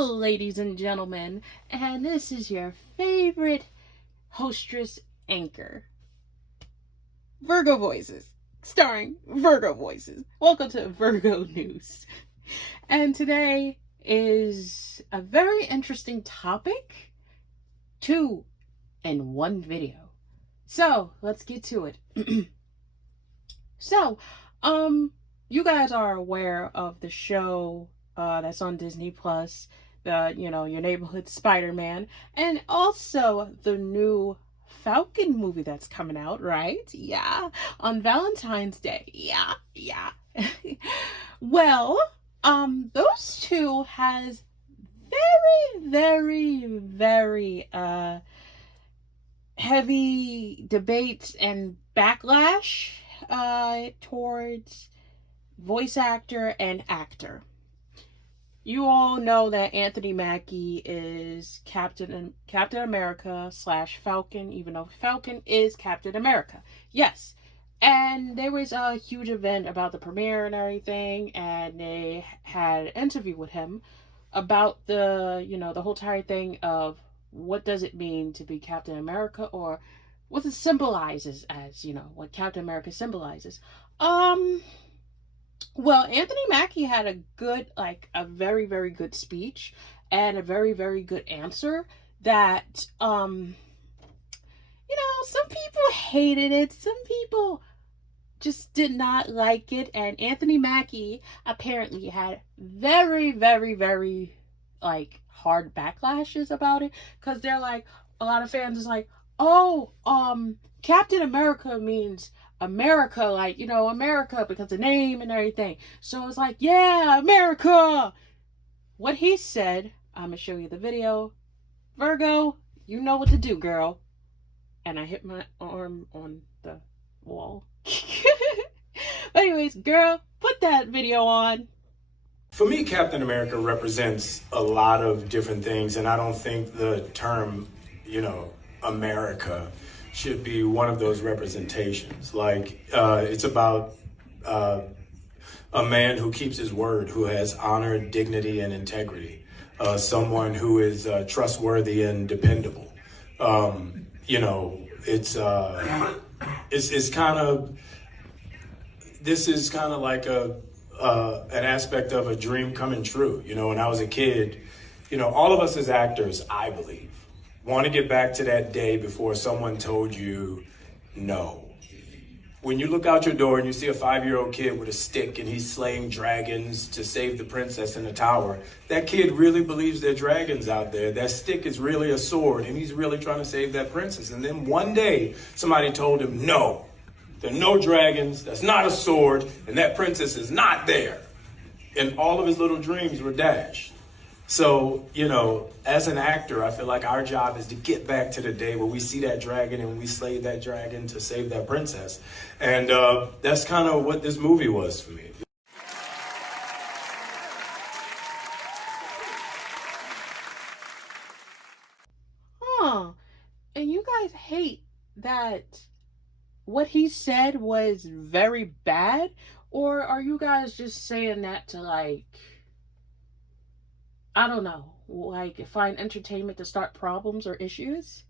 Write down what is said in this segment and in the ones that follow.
Hello, ladies and gentlemen, and this is your favorite hostess anchor, Virgo Voices, starring Virgo Voices. Welcome to Virgo News. And today is a very interesting topic, two in one video. So, let's get to it. So, you guys are aware of the show that's on Disney Plus, Your Neighborhood Spider-Man, and also the new Falcon movie that's coming out, right? Yeah, on Valentine's Day. Yeah. Well, those two has very heavy debates and backlash towards voice actor and actor. You all know that Anthony Mackie is Captain America / Falcon, even though Falcon is Captain America. Yes. And there was a huge event about the premiere and everything, and they had an interview with him about the whole entire thing of what does it mean to be Captain America, or what it symbolizes as, what Captain America symbolizes. Well, Anthony Mackie had a very, very good speech and a very, very good answer that, some people hated it. Some people just did not like it. And Anthony Mackie apparently had very, very, very, hard backlashes about it. Because they're like, a lot of fans is like, oh, Captain America means America, America because the name and everything. So it's like, yeah, America. What he said, I'm gonna show you the video. Virgo, you know what to do, girl. And I hit my arm on the wall. But anyways, girl, put that video on. For me, Captain America represents a lot of different things, and I don't think the term, America should be one of those representations. It's about a man who keeps his word, who has honor, dignity, and integrity. Someone who is trustworthy and dependable. This is kind of like an aspect of a dream coming true. When I was a kid, all of us as actors, I believe, want to get back to that day before someone told you no. When you look out your door and you see a 5-year-old kid with a stick and he's slaying dragons to save the princess in the tower, that kid really believes there are dragons out there. That stick is really a sword and he's really trying to save that princess. And then one day somebody told him, no, there are no dragons, that's not a sword, and that princess is not there. And all of his little dreams were dashed. So, as an actor, I feel like our job is to get back to the day where we see that dragon and we slay that dragon to save that princess. And that's kind of what this movie was for me. And you guys hate that what he said was very bad? Or are you guys just saying that to I don't know, find entertainment to start problems or issues?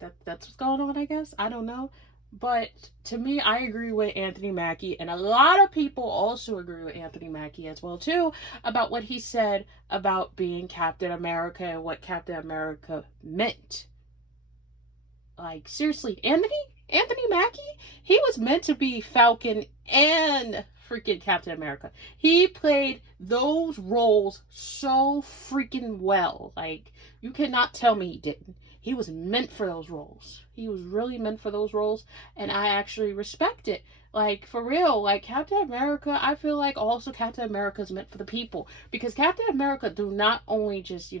That's what's going on, I guess. I don't know. But to me, I agree with Anthony Mackie, and a lot of people also agree with Anthony Mackie as well, too, about what he said about being Captain America and what Captain America meant. Seriously, Anthony Mackie, he was meant to be Falcon and freaking Captain America. He played those roles so freaking well. You cannot tell me he didn't. He was meant for those roles. He was really meant for those roles, and I actually respect it. For real, Captain America, I feel like also Captain America is meant for the people. Because Captain America do not only just,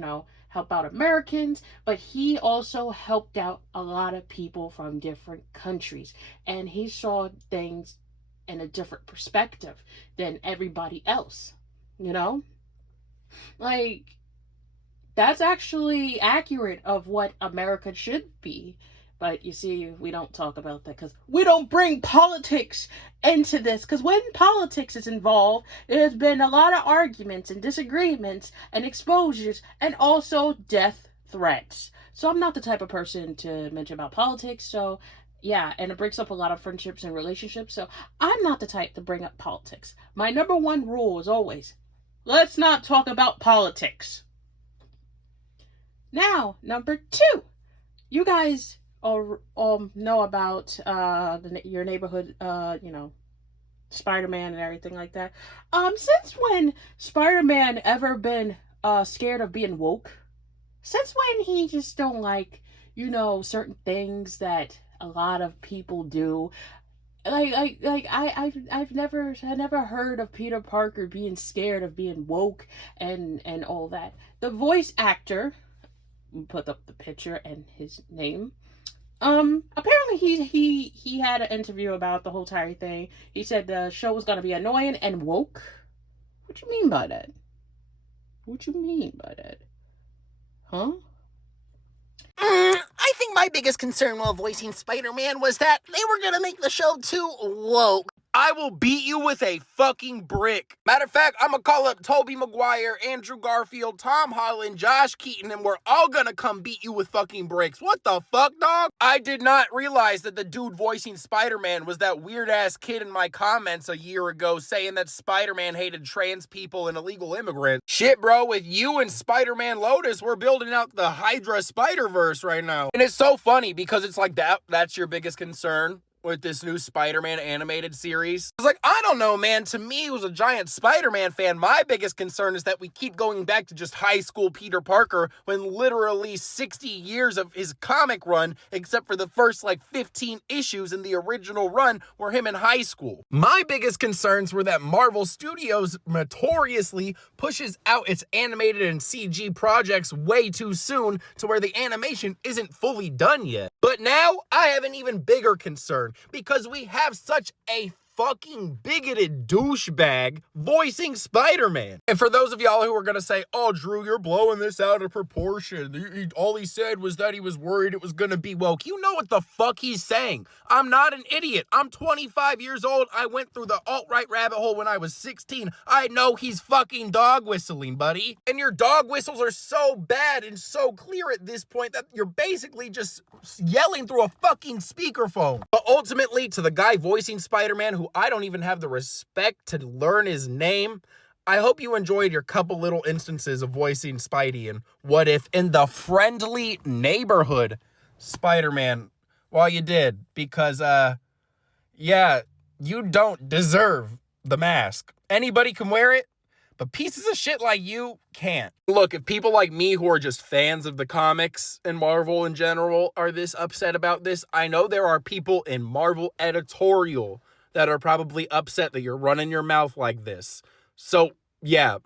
help out Americans, but he also helped out a lot of people from different countries. And he saw things in a different perspective than everybody else. That's actually accurate of what America should be. But you see, we don't talk about that because we don't bring politics into this. Because when politics is involved, there's been a lot of arguments and disagreements and exposures and also death threats. So I'm not the type of person to mention about politics. So yeah, and it breaks up a lot of friendships and relationships. So I'm not the type to bring up politics. My number one rule is always, let's not talk about politics. Now, number two, you guys all know about your neighborhood, Spider-Man and everything like that. Since when Spider-Man ever been scared of being woke? Since when he just don't like, certain things that a lot of people do? I've never heard of Peter Parker being scared of being woke and all that. The voice actor put up the picture and his name. Apparently he had an interview about the whole entire thing. He said the show was gonna be annoying and woke. What you mean by that? What you mean by that? Huh? I think my biggest concern while voicing Spider-Man was that they were gonna make the show too woke. I will beat you with a fucking brick. Matter of fact, I'm gonna call up Tobey Maguire, Andrew Garfield, Tom Holland, Josh Keaton, and we're all gonna come beat you with fucking bricks. What the fuck, dog? I did not realize that the dude voicing Spider-Man was that weird-ass kid in my comments a year ago saying that Spider-Man hated trans people and illegal immigrants. Shit, bro, with you and Spider-Man Lotus, we're building out the Hydra Spider-Verse right now. And it's so funny because it's like that's your biggest concern with this new Spider-Man animated series. I was like, I don't know, man. To me, who's a giant Spider-Man fan, my biggest concern is that we keep going back to just high school Peter Parker when literally 60 years of his comic run, except for the first 15 issues in the original run, were him in high school. My biggest concerns were that Marvel Studios notoriously pushes out its animated and CG projects way too soon to where the animation isn't fully done yet. But now, I have an even bigger concern, because we have such a fucking bigoted douchebag voicing Spider-Man. And for those of y'all who are gonna say, oh, Drew, you're blowing this out of proportion. All he said was that he was worried it was gonna be woke. You know what the fuck he's saying. I'm not an idiot. I'm 25 years old. I went through the alt-right rabbit hole when I was 16. I know he's fucking dog whistling, buddy. And your dog whistles are so bad and so clear at this point that you're basically just yelling through a fucking speakerphone. But ultimately, to the guy voicing Spider-Man, who I don't even have the respect to learn his name, I hope you enjoyed your couple little instances of voicing Spidey and What If in the friendly neighborhood Spider-Man while you did, because, yeah, you don't deserve the mask. Anybody can wear it, but pieces of shit like you can't. Look, if people like me who are just fans of the comics and Marvel in general are this upset about this, I know there are people in Marvel editorial that are probably upset that you're running your mouth like this. So, yeah,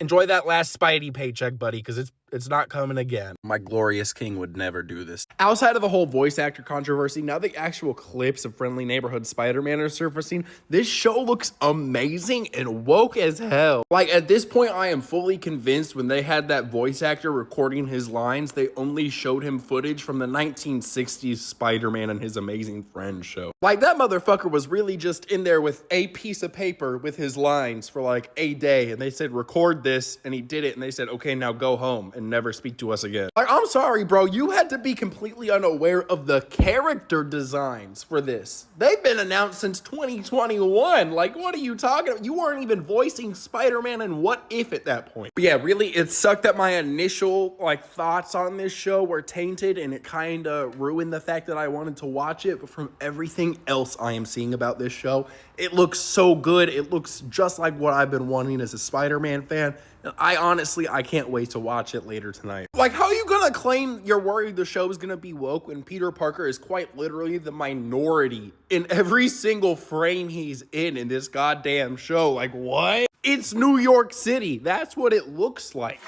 enjoy that last Spidey paycheck, buddy, because it's not coming again. My glorious king would never do this. Outside of the whole voice actor controversy, now the actual clips of Friendly Neighborhood Spider-Man are surfacing. This show looks amazing and woke as hell. At this point, I am fully convinced when they had that voice actor recording his lines, they only showed him footage from the 1960s Spider-Man and His Amazing Friends show. That motherfucker was really just in there with a piece of paper with his lines for a day, and they said, record this, and he did it, and they said, okay, now go home and never speak to us again. I'm sorry, bro. You had to be completely unaware of the character designs for this. They've been announced since 2021. What are you talking about? You weren't even voicing Spider-Man and What If at that point. But yeah, really, it sucked that my initial, thoughts on this show were tainted, and it kind of ruined the fact that I wanted to watch it. But from everything else I am seeing about this show, it looks so good. It looks just like what I've been wanting as a Spider-Man fan. I can't wait to watch it later tonight. How are you gonna claim you're worried the show is gonna be woke when Peter Parker is quite literally the minority in every single frame he's in this goddamn show? What? It's New York City. That's what it looks like.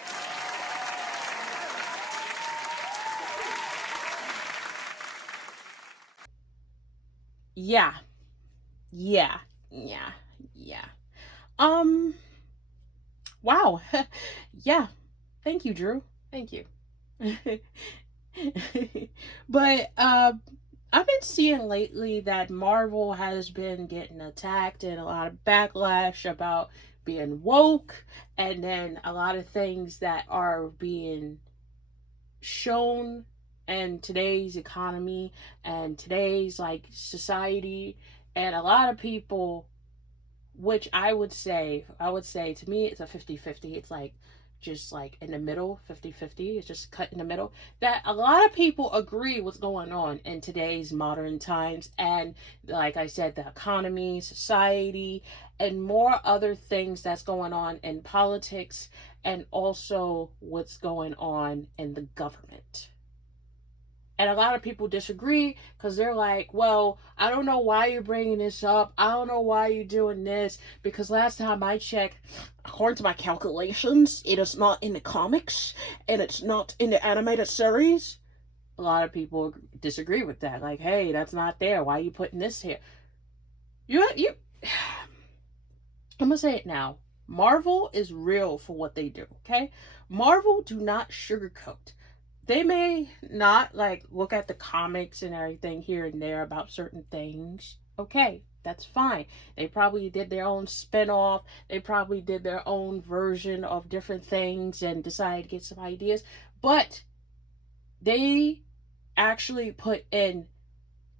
Yeah. Wow. Yeah. Thank you, Drew. Thank you. But I've been seeing lately that Marvel has been getting attacked and a lot of backlash about being woke, and then a lot of things that are being shown in today's economy and today's like society, and a lot of people, which I would say to me it's a 50-50. It's like just like in the middle, 50-50. It's just cut in the middle. That a lot of people agree what's going on in today's modern times, and like I said, the economy, society, and more other things that's going on in politics, and also what's going on in the government. And a lot of people disagree because they're like, well, I don't know why you're bringing this up. I don't know why you're doing this. Because last time I checked, according to my calculations, it is not in the comics and it's not in the animated series. A lot of people disagree with that. Like, hey, that's not there. Why are you putting this here? You. I'm going to say it now. Marvel is real for what they do, okay? Marvel do not sugarcoat. They may not like look at the comics and everything here and there about certain things. Okay, that's fine. They probably did their own spin-off. They probably did their own version of different things and decided to get some ideas. But they actually put in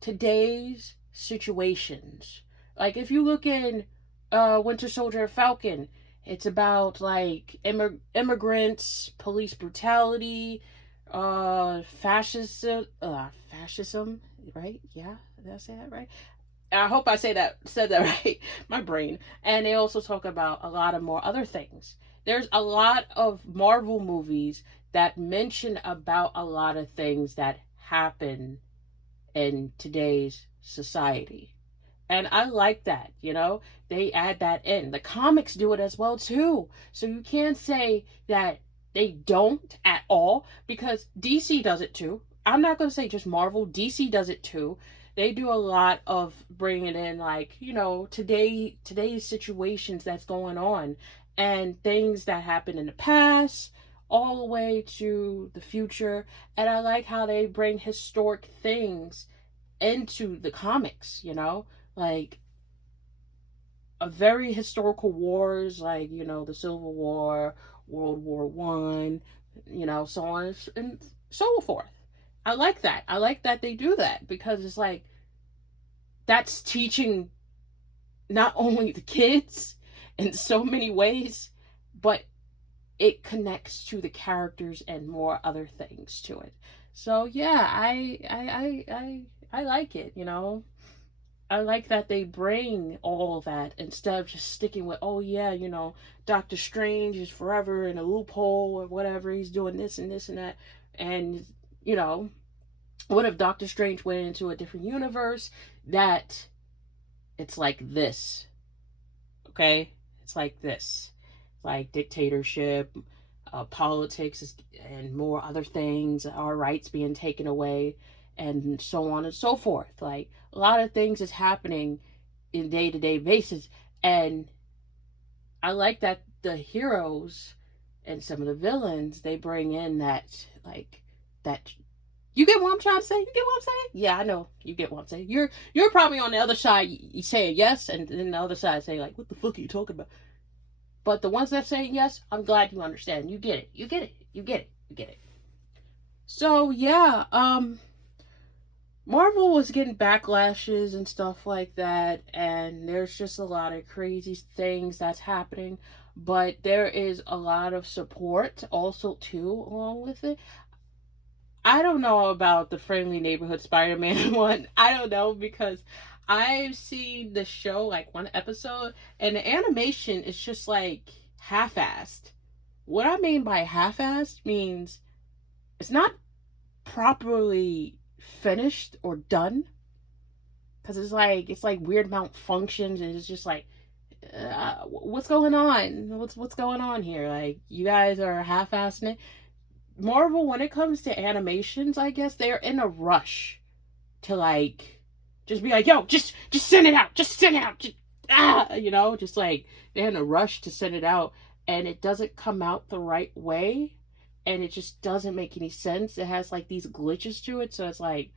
today's situations. Like if you look in Winter Soldier Falcon, it's about like immigrants, police brutality, fascism, right? Yeah, did I say that right? I hope I said that right. My brain. And they also talk about a lot of more other things. There's a lot of Marvel movies that mention about a lot of things that happen in today's society. And I like that, they add that in. The comics do it as well too. So you can't say that they don't at all, because DC does it too. I'm not going to say just Marvel, DC does it too. They do a lot of bringing in like, today's situations that's going on and things that happened in the past all the way to the future. And I like how they bring historic things into the comics, like a very historical wars, like the Civil War, World War I, so on and so forth. I like that. I like that they do that because it's like that's teaching not only the kids in so many ways, but it connects to the characters and more other things to it. So yeah, I like it. I like that they bring all of that instead of just sticking with, oh yeah, Doctor Strange is forever in a loophole or whatever. He's doing this and this and that. And, what if Doctor Strange went into a different universe that it's like this? Okay? It's like this. Like dictatorship, politics, and more other things, our rights being taken away, and so on and so forth. Like a lot of things is happening in day-to-day basis, and I like that the heroes and some of the villains, they bring in that, like, that. You get what I'm trying to say? You get what I'm saying? Yeah, I know you get what I'm saying. You're probably on the other side. You say yes, and then the other side say like, "What the fuck are you talking about?" But the ones that say yes, I'm glad you understand. You get it. You get it. You get it. You get it. So yeah, Marvel was getting backlashes and stuff like that, and there's just a lot of crazy things that's happening, but there is a lot of support also too along with it. I don't know about the Friendly Neighborhood Spider-Man one. I don't know because I've seen the show like one episode, and the animation is just like half-assed. What I mean by half-assed means it's not properly finished or done, because it's like weird malfunctions, and it's just like what's going on, what's going on here, like you guys are half-assing it. Marvel, when it comes to animations, I guess they're in a rush to like just be like, yo, just send it out, just just like they're in a rush to send it out, and it doesn't come out the right way, and it just doesn't make any sense. It has like these glitches to it, so it's like,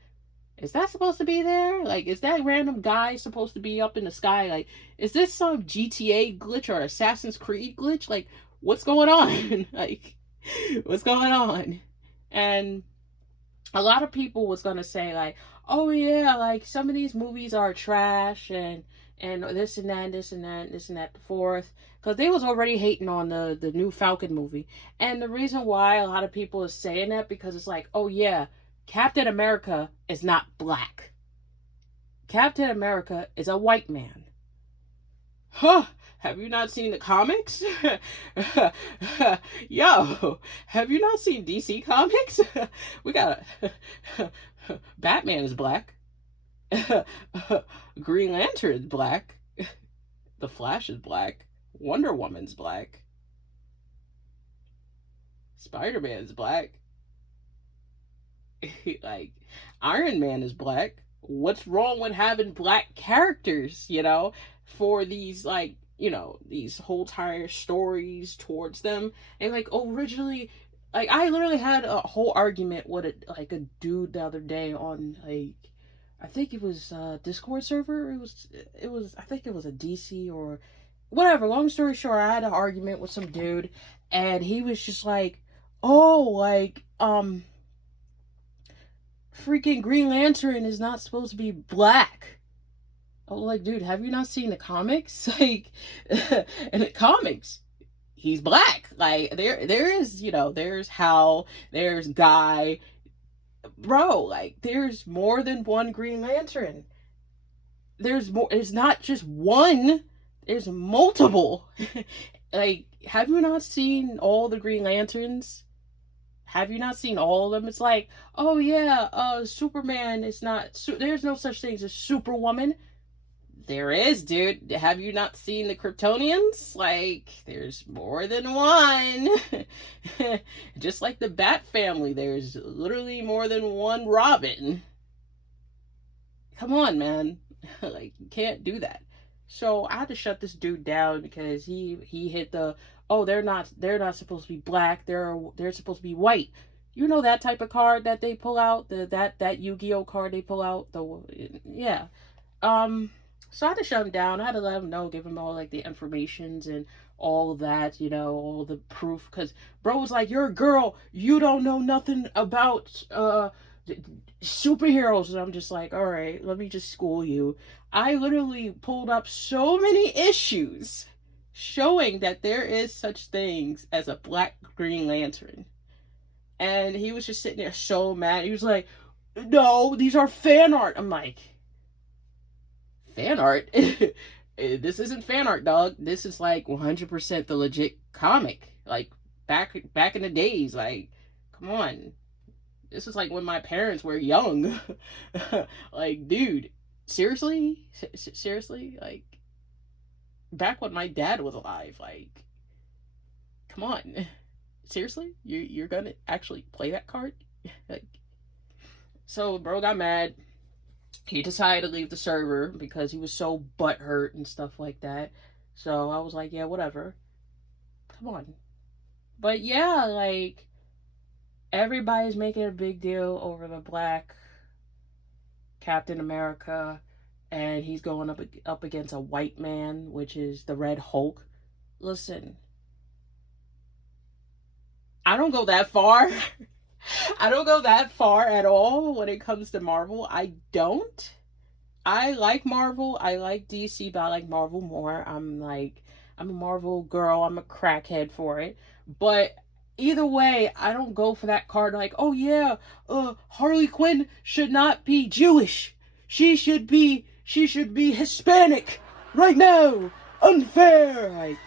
is that supposed to be there? Like, is that random guy supposed to be up in the sky? Like, is this some GTA glitch or Assassin's Creed glitch? Like, what's going on? Like, what's going on? And a lot of people was gonna say like, oh yeah, like some of these movies are trash and this and that, this and that, this and that, the fourth, because they was already hating on the new Falcon movie, and the reason why a lot of people is saying that because it's like, oh yeah, Captain America is not black. Captain America is a white man. Huh? Have you not seen the comics? Yo, have you not seen DC Comics? We got Batman is black. Green Lantern is black. The Flash is black. Wonder Woman's black. Spider-Man is black. Like, Iron Man is black. What's wrong with having black characters, for these, like, these whole entire stories towards them? And, like, originally, like, I literally had a whole argument with a dude the other day on, like, I think it was a Discord server. It was, I think it was a DC or whatever. Long story short, I had an argument with some dude, and he was just like, oh, like, freaking Green Lantern is not supposed to be black. I was like, dude, have you not seen the comics? Like, in the comics, he's black. Like, there is, there's Hal, there's Guy. Bro, like, there's more than one Green Lantern. There's more. It's not just one. There's multiple. Like, have you not seen all the Green Lanterns? Have you not seen all of them? It's like, oh yeah, Superman is not, there's no such thing as Superwoman. There is, dude. Have you not seen the Kryptonians? Like, there's more than one. Just like the Bat family, there's literally more than one Robin. Come on, man. Like, you can't do that. So I had to shut this dude down because he hit the, oh, they're not supposed to be black, they're supposed to be white. You know that type of card that they pull out, that Yu-Gi-Oh card they pull out, yeah. So I had to shut him down. I had to let him know, give him all like the informations and all of that, all the proof. Cause bro was like, you're a girl, you don't know nothing about superheroes. And I'm just like, all right, let me just school you. I literally pulled up so many issues showing that there is such things as a black Green Lantern. And he was just sitting there so mad. He was like, no, these are fan art. I'm like, fan art? This isn't fan art, dog. This is like 100% the legit comic. Like, back in the days. Like, come on. This is like when my parents were young. Like, dude, seriously? Seriously? Like, back when my dad was alive. Like, come on. Seriously? You're gonna actually play that card? Like, so bro got mad. He decided to leave the server because he was so butthurt and stuff like that. So I was like, yeah, whatever. Come on. But yeah, like, everybody's making a big deal over the black Captain America, and he's going up against a white man, which is the Red Hulk. Listen, I don't go that far. I don't go that far at all when it comes to Marvel. I don't. I like Marvel. I like DC, but I like Marvel more. I'm a Marvel girl. I'm a crackhead for it. But either way, I don't go for that card like, oh yeah, Harley Quinn should not be Jewish. She should be Hispanic right now. Unfair. Like,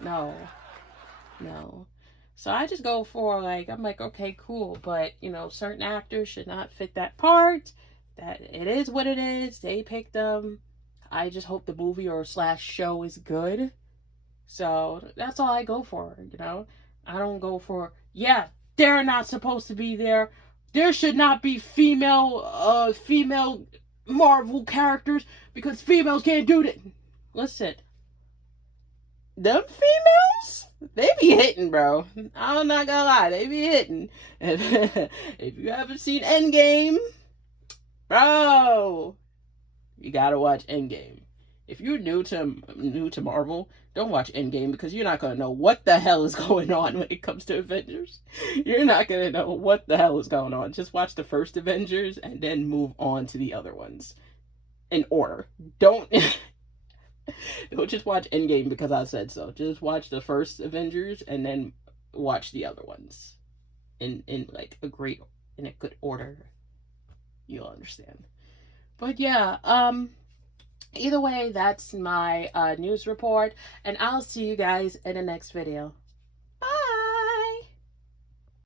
no. So I just go for, like, I'm like, okay, cool, but, certain actors should not fit that part. That it is what it is. They picked them. I just hope the movie or / show is good. So that's all I go for, I don't go for, yeah, they're not supposed to be there. There should not be female Marvel characters because females can't do that. Listen, them females, They be hitting, bro. I'm not gonna lie, they be hitting. If you haven't seen Endgame, bro, you gotta watch Endgame. If you're new to Marvel, don't watch Endgame because you're not gonna know what the hell is going on when it comes to Avengers. You're not gonna know what the hell is going on. Just watch the first Avengers and then move on to the other ones in order. Don't just watch Endgame because I said so. Just watch the first Avengers and then watch the other ones in like in a good order. You'll understand. But yeah, either way, that's my news report, and I'll see you guys in the next video.